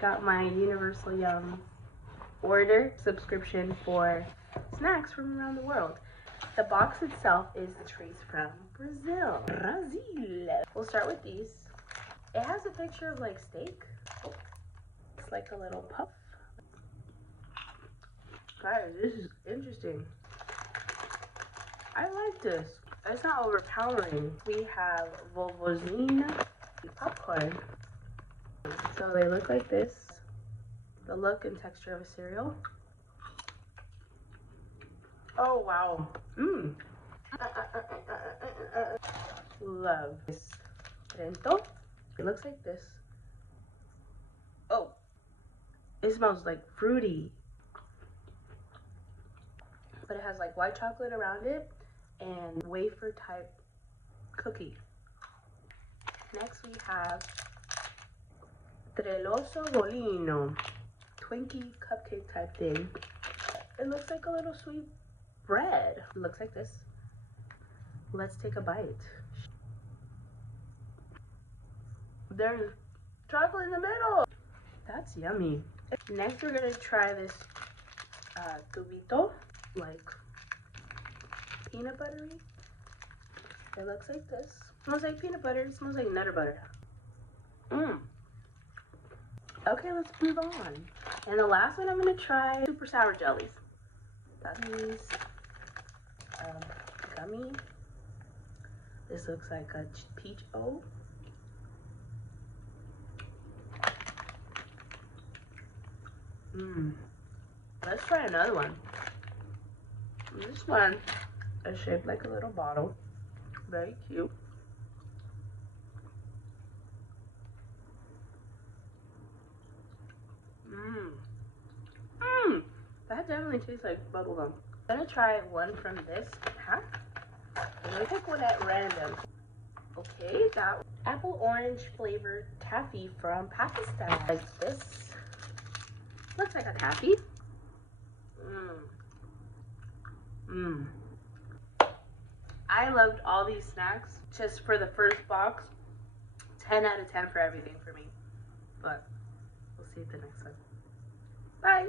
Got my Universal Yum order subscription for snacks from around the world. The box itself is the treats from Brazil. We'll start with these. It has a picture of like steak. Oh, it's like a little puff. Guys, this is interesting. I like this. It's not overpowering. We have Vovozine popcorn. So they look like this. The look and texture of a cereal. Oh wow. Mmm. Love this. Trento. It looks like this. Oh. It smells like fruity. But it has like white chocolate around it and wafer type cookie. Next we have Treloso Bolino. Twinkie cupcake type thing. It looks like a little sweet bread. It looks like this. Let's take a bite. There's chocolate in the middle. That's yummy. Next we're gonna try this tubito, like peanut buttery. It looks like this. It smells like peanut butter. It smells like Nutter Butter. Mmm. Okay, let's move on. And the last one I'm gonna try super sour jellies. Gummies. Gummy. This looks like a peach O. Mmm. Let's try another one. This one is shaped like a little bottle. Very cute. Mmm. Mmm. That definitely tastes like bubblegum. I'm gonna try one from this pack. I'm gonna pick one at random. Okay, that apple orange flavored taffy from Pakistan. Like this. Looks like a taffy. Mmm. I loved all these snacks. Just for the first box, 10 out of 10 for everything for me. But we'll see you at the next one. Bye.